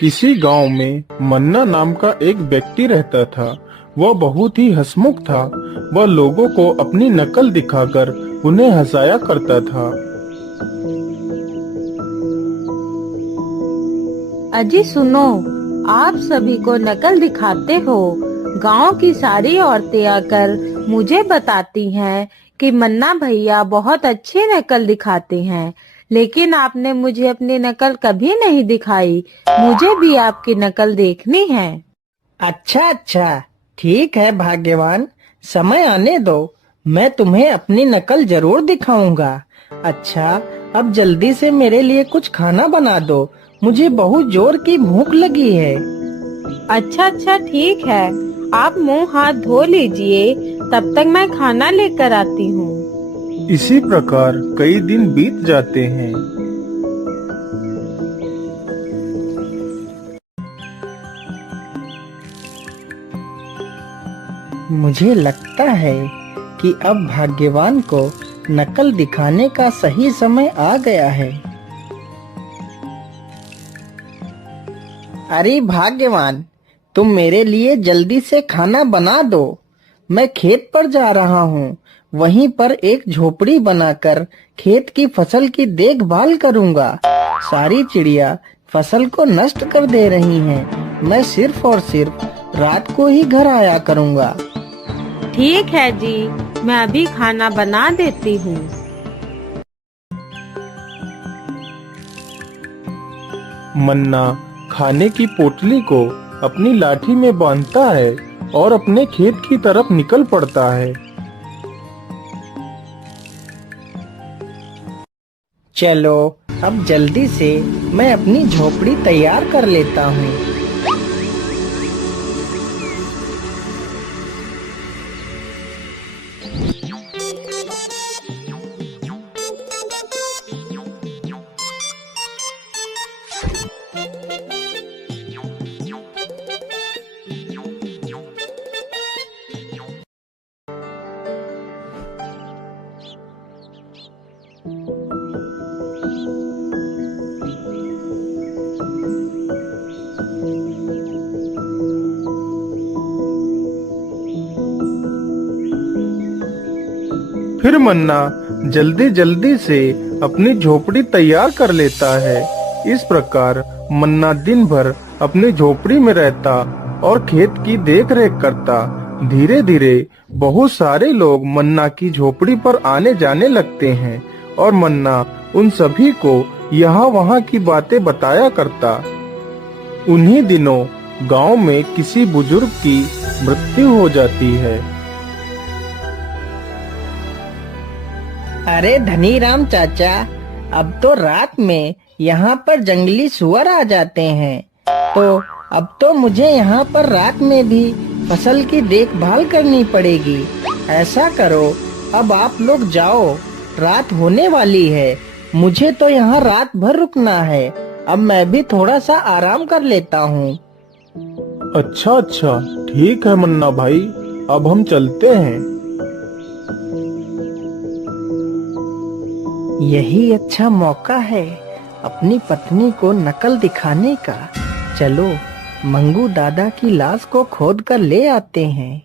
किसी गांव में मन्ना नाम का एक व्यक्ति रहता था। वह बहुत ही हंसमुख था। वह लोगों को अपनी नकल दिखाकर उन्हें हंसाया करता था। अजी सुनो, आप सभी को नकल दिखाते हो। गांव की सारी औरतें आकर मुझे बताती हैं कि मन्ना भैया बहुत अच्छी नकल दिखाते हैं, लेकिन आपने मुझे अपनी नकल कभी नहीं दिखाई। मुझे भी आपकी नकल देखनी है। अच्छा अच्छा, ठीक है भाग्यवान, समय आने दो, मैं तुम्हें अपनी नकल जरूर दिखाऊंगा। अच्छा, अब जल्दी से मेरे लिए कुछ खाना बना दो, मुझे बहुत जोर की भूख लगी है। अच्छा ठीक है, आप मुंह हाथ धो लीजिए, तब तक मैं खाना लेकर आती हूँ। इसी प्रकार कई दिन बीत जाते हैं। मुझे लगता है कि अब भाग्यवान को नकल दिखाने का सही समय आ गया है। अरे भाग्यवान, तुम मेरे लिए जल्दी से खाना बना दो। मैं खेत पर जा रहा हूँ, वहीं पर एक झोपड़ी बनाकर खेत की फसल की देखभाल करूँगा। सारी चिड़िया फसल को नष्ट कर दे रही हैं। मैं सिर्फ और सिर्फ रात को ही घर आया करूँगा। ठीक है जी, मैं अभी खाना बना देती हूँ। मन्ना खाने की पोटली को अपनी लाठी में बांधता है और अपने खेत की तरफ निकल पड़ता है। चलो, अब जल्दी से मैं अपनी झोपड़ी तैयार कर लेता हूँ। फिर मन्ना जल्दी जल्दी से अपनी झोपड़ी तैयार कर लेता है। इस प्रकार मन्ना दिन भर अपनी झोपड़ी में रहता और खेत की देखरेख करता। धीरे धीरे बहुत सारे लोग मन्ना की झोपड़ी पर आने जाने लगते हैं और मन्ना उन सभी को यहाँ वहाँ की बातें बताया करता। उन्हीं दिनों गांव में किसी बुजुर्ग की मृत्यु हो जाती है। अरे धनीराम चाचा, अब तो रात में यहाँ पर जंगली सुअर आ जाते हैं, तो अब तो मुझे यहाँ पर रात में भी फसल की देखभाल करनी पड़ेगी। ऐसा करो, अब आप लोग जाओ, रात होने वाली है, मुझे तो यहाँ रात भर रुकना है। अब मैं भी थोड़ा सा आराम कर लेता हूँ। अच्छा, ठीक है मन्ना भाई, अब हम चलते हैं। यही अच्छा मौका है अपनी पत्नी को नकल दिखाने का। चलो, मंगू दादा की लाश को खोद कर ले आते हैं।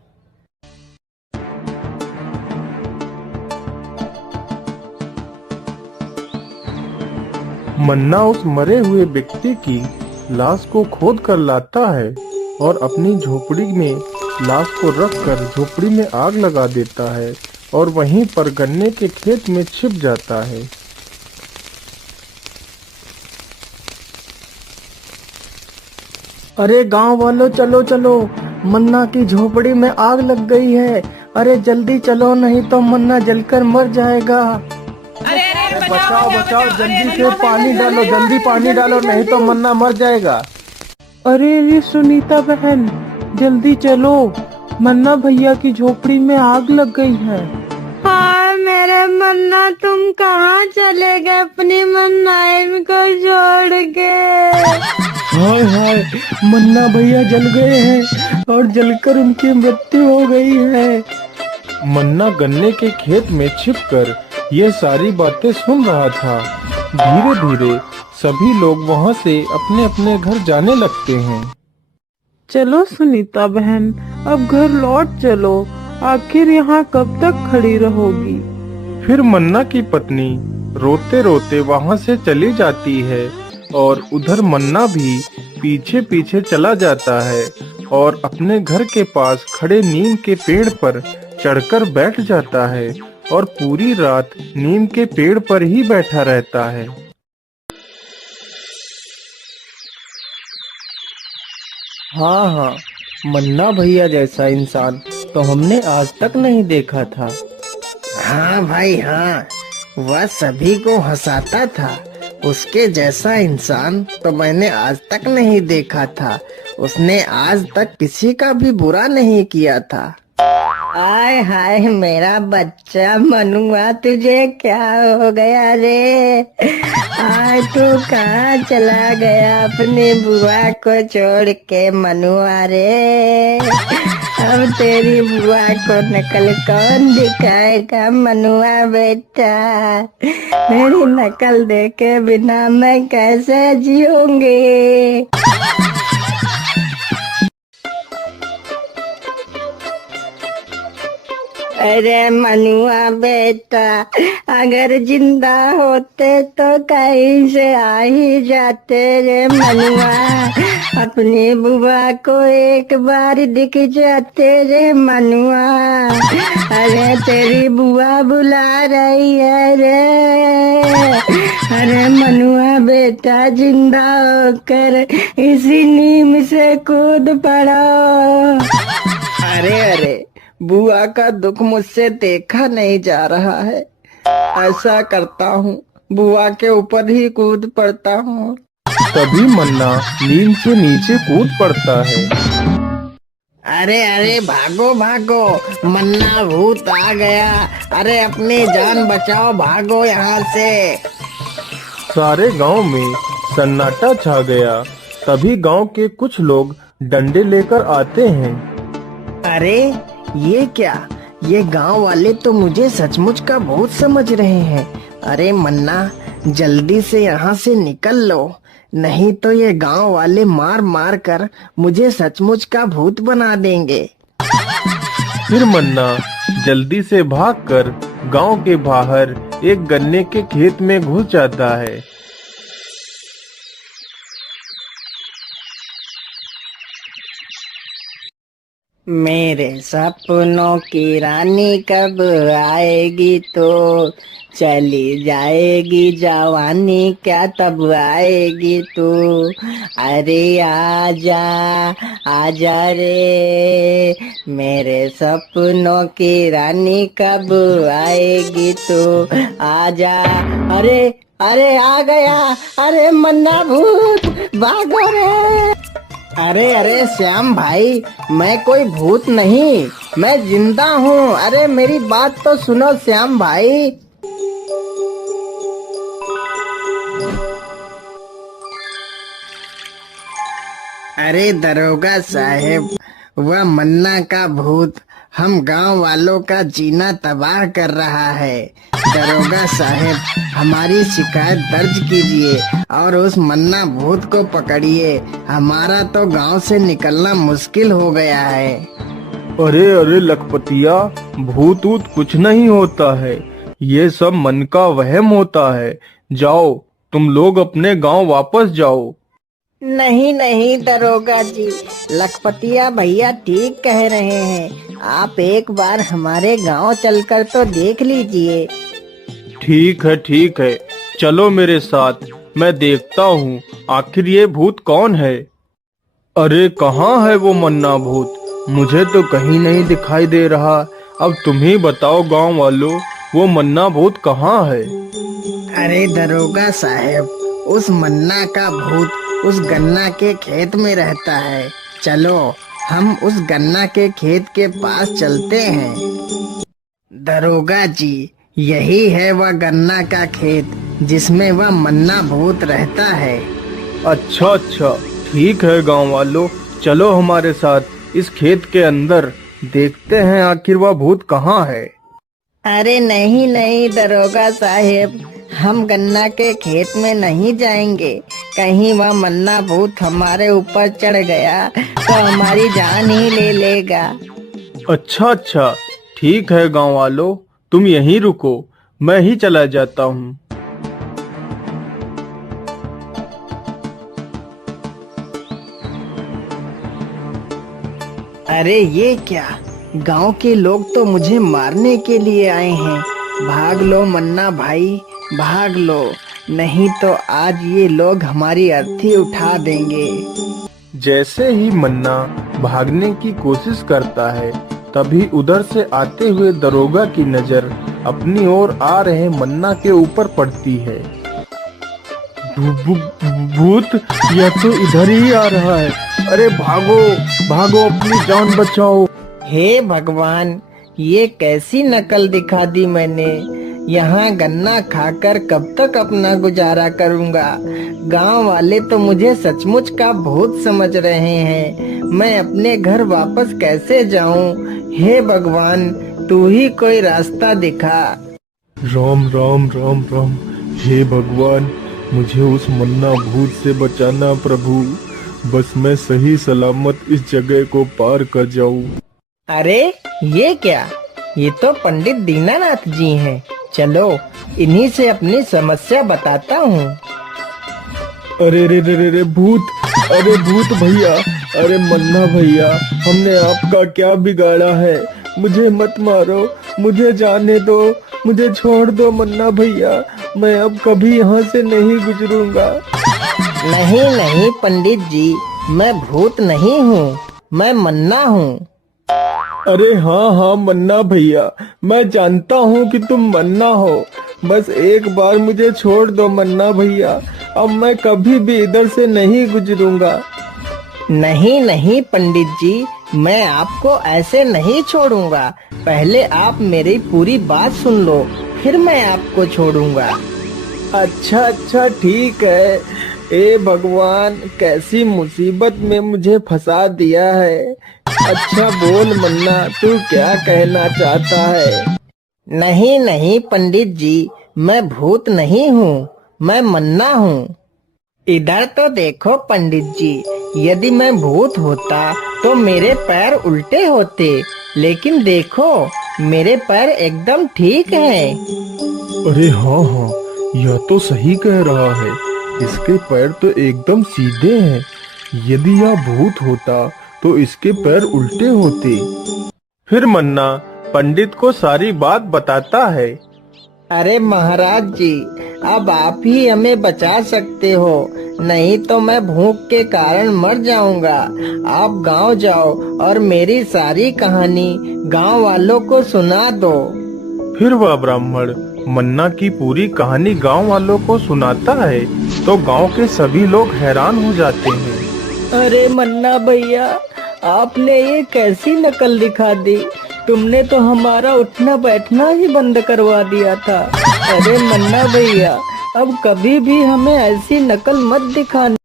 मन्ना उस मरे हुए व्यक्ति की लाश को खोद कर लाता है और अपनी झोपड़ी में लाश को रखकर झोपड़ी में आग लगा देता है और वहीं पर गन्ने के खेत में छिप जाता है। अरे गांव वालों, चलो चलो, मन्ना की झोपड़ी में आग लग गई है। अरे जल्दी चलो, नहीं तो मन्ना जलकर मर जाएगा। बचाओ, जल्दी से पानी डालो, जल्दी पानी डालो, नहीं तो मन्ना मर जाएगा। अरे ये सुनीता बहन, जल्दी चलो, मन्ना भैया की झोपड़ी में आग लग गई है। हाँ मेरे मन्ना, तुम कहाँ चले गए अपनी मन्ना को छोड़ के? हाय हाय, मन्ना भैया जल गए हैं और जलकर उनकी मृत्यु हो गई है। मन्ना गन्ने के खेत में छिपकर ये सारी बातें सुन रहा था। धीरे धीरे सभी लोग वहां से अपने अपने घर जाने लगते हैं। चलो सुनीता बहन, अब घर लौट चलो। आखिर यहाँ कब तक खड़ी रहोगी? फिर मन्ना की पत्नी रोते रोते वहां से चली जाती है और उधर मन्ना भी पीछे पीछे चला जाता है और अपने घर के पास खड़े नीम के पेड़ पर चढ़कर बैठ जाता है और पूरी रात नीम के पेड़ पर ही बैठा रहता है। हाँ, मन्ना भैया जैसा इंसान तो हमने आज तक नहीं देखा था। हाँ भाई हाँ, वह सभी को हंसाता था। उसके जैसा इंसान तो मैंने आज तक नहीं देखा था। उसने आज तक किसी का भी बुरा नहीं किया था। आय हाय मेरा बच्चा मनुआ, तुझे क्या हो गया रे? आय तू कहाँ चला गया अपनी बुआ को छोड़ के मनुआ रे? अब तेरी बुआ को नकल कौन दिखाएगा मनुआ बेटा? मेरी नकल देखे बिना मैं कैसे जीऊंगी? अरे मनुआ बेटा, अगर जिंदा होते तो कहीं से आ ही जाते रे मनुआ। अपनी बुआ को एक बार दिख जाते रे मनुआ। अरे तेरी बुआ बुला रही है रे। अरे मनुआ बेटा, जिंदा होकर इसी नीम से कूद पड़ो। अरे बुआ का दुख मुझसे देखा नहीं जा रहा है। ऐसा करता हूँ, बुआ के ऊपर ही कूद पड़ता हूँ। तभी मन्ना नीम से नीचे कूद पड़ता है। अरे भागो भागो, मन्ना भूत आ गया। अरे अपनी जान बचाओ, भागो यहाँ से। सारे गांव में सन्नाटा छा गया। तभी गांव के कुछ लोग डंडे लेकर आते हैं। अरे ये क्या? ये गांव वाले तो मुझे सचमुच का भूत समझ रहे हैं। अरे मन्ना, जल्दी से यहाँ से निकल लो, नहीं तो ये गांव वाले मार मार कर मुझे सचमुच का भूत बना देंगे। फिर मन्ना जल्दी से भागकर गांव के बाहर एक गन्ने के खेत में घुस जाता है। मेरे सपनों की रानी कब आएगी तो चली जाएगी जवानी, क्या तब आएगी तू? अरे आजा आजा रे, मेरे सपनों की रानी कब आएगी तू? आजा। अरे आ गया। अरे मन्ना भूत, भागो रे। अरे श्याम भाई, मैं कोई भूत नहीं, मैं जिंदा हूँ। अरे मेरी बात तो सुनो श्याम भाई। अरे दरोगा साहेब, वह मन्ना का भूत हम गांव वालों का जीना तबाह कर रहा है। दरोगा साहेब, हमारी शिकायत दर्ज कीजिए और उस मन्ना भूत को पकड़िए। हमारा तो गांव से निकलना मुश्किल हो गया है। अरे लखपतिया, भूत ऊत कुछ नहीं होता है। ये सब मन का वहम होता है। जाओ, तुम लोग अपने गांव वापस जाओ। नहीं दरोगा जी, लखपतिया भैया ठीक कह रहे हैं। आप एक बार हमारे गांव चलकर तो देख लीजिए। ठीक है, चलो मेरे साथ, मैं देखता हूँ आखिर ये भूत कौन है। अरे कहाँ है वो मन्ना भूत? मुझे तो कहीं नहीं दिखाई दे रहा। अब तुम ही बताओ गांव वालों, वो मन्ना भूत कहाँ है? अरे दरोगा साहब, उस मन्ना का भूत उस गन्ना के खेत में रहता है। चलो हम उस गन्ना के खेत के पास चलते हैं। दरोगा जी, यही है वह गन्ना का खेत जिसमें वह मन्ना भूत रहता है। अच्छा, ठीक है गांव वालों, चलो हमारे साथ इस खेत के अंदर, देखते हैं आखिर वह भूत कहाँ है। अरे नहीं नहीं दरोगा साहेब, हम गन्ना के खेत में नहीं जाएंगे। कहीं वह मन्ना भूत हमारे ऊपर चढ़ गया तो हमारी जान ही ले लेगा। अच्छा, ठीक है गांव वालों, तुम यहीं रुको, मैं ही चला जाता हूँ। अरे ये क्या, गांव के लोग तो मुझे मारने के लिए आए हैं। भाग लो मन्ना भाई, भाग लो, नहीं तो आज ये लोग हमारी अर्थी उठा देंगे। जैसे ही मन्ना भागने की कोशिश करता है, तभी उधर से आते हुए दरोगा की नजर अपनी ओर आ रहे मन्ना के ऊपर पड़ती है। भूत, यह तो इधर ही आ रहा है। अरे भागो भागो, अपनी जान बचाओ। हे भगवान, ये कैसी नकल दिखा दी मैंने। यहाँ गन्ना खाकर कब तक अपना गुजारा करूँगा। गांव वाले तो मुझे सचमुच का भूत समझ रहे हैं। मैं अपने घर वापस कैसे जाऊँ। हे भगवान, तू ही कोई रास्ता दिखा। राम राम राम राम। हे भगवान, मुझे उस मन्ना भूत से बचाना प्रभु। बस मैं सही सलामत इस जगह को पार कर जाऊं। अरे ये क्या, ये तो पंडित दीनानाथ जी हैं। चलो इन्हीं से अपनी समस्या बताता हूँ। अरे रे रे रे रे भूत, अरे भूत भैया, अरे मन्ना भैया, हमने आपका क्या बिगाड़ा है। मुझे मत मारो, मुझे जाने दो, मुझे छोड़ दो मन्ना भैया। मैं अब कभी यहाँ से नहीं गुजरूंगा। नहीं नहीं पंडित जी, मैं भूत नहीं हूँ, मैं मन्ना हूँ। अरे हाँ मन्ना भैया, मैं जानता हूँ कि तुम मन्ना हो। बस एक बार मुझे छोड़ दो मन्ना भैया, अब मैं कभी भी इधर से नहीं गुजरूंगा। नहीं नहीं पंडित जी, मैं आपको ऐसे नहीं छोड़ूंगा। पहले आप मेरी पूरी बात सुन लो, फिर मैं आपको छोड़ूंगा। अच्छा ठीक है। ए भगवान, कैसी मुसीबत में मुझे फंसा दिया है। अच्छा बोल मन्ना, तू क्या कहना चाहता है। नहीं नहीं पंडित जी, मैं भूत नहीं हूँ, मैं मन्ना हूँ। इधर तो देखो पंडित जी, यदि मैं भूत होता तो मेरे पैर उल्टे होते, लेकिन देखो मेरे पैर एकदम ठीक हैं। अरे हाँ, यह तो सही कह रहा है। इसके पैर तो एकदम सीधे हैं। यदि यह भूत होता तो इसके पैर उल्टे होते। फिर मन्ना पंडित को सारी बात बताता है। अरे महाराज जी, अब आप ही हमें बचा सकते हो, नहीं तो मैं भूख के कारण मर जाऊंगा। आप गांव जाओ और मेरी सारी कहानी गांव वालों को सुना दो। फिर वह ब्राह्मण मन्ना की पूरी कहानी गांव वालों को सुनाता है, तो गांव के सभी लोग हैरान हो जाते हैं। अरे मन्ना भैया, आपने ये कैसी नकल दिखा दी। तुमने तो हमारा उठना बैठना ही बंद करवा दिया था। अरे मन्ना भैया, अब कभी भी हमें ऐसी नकल मत दिखाना।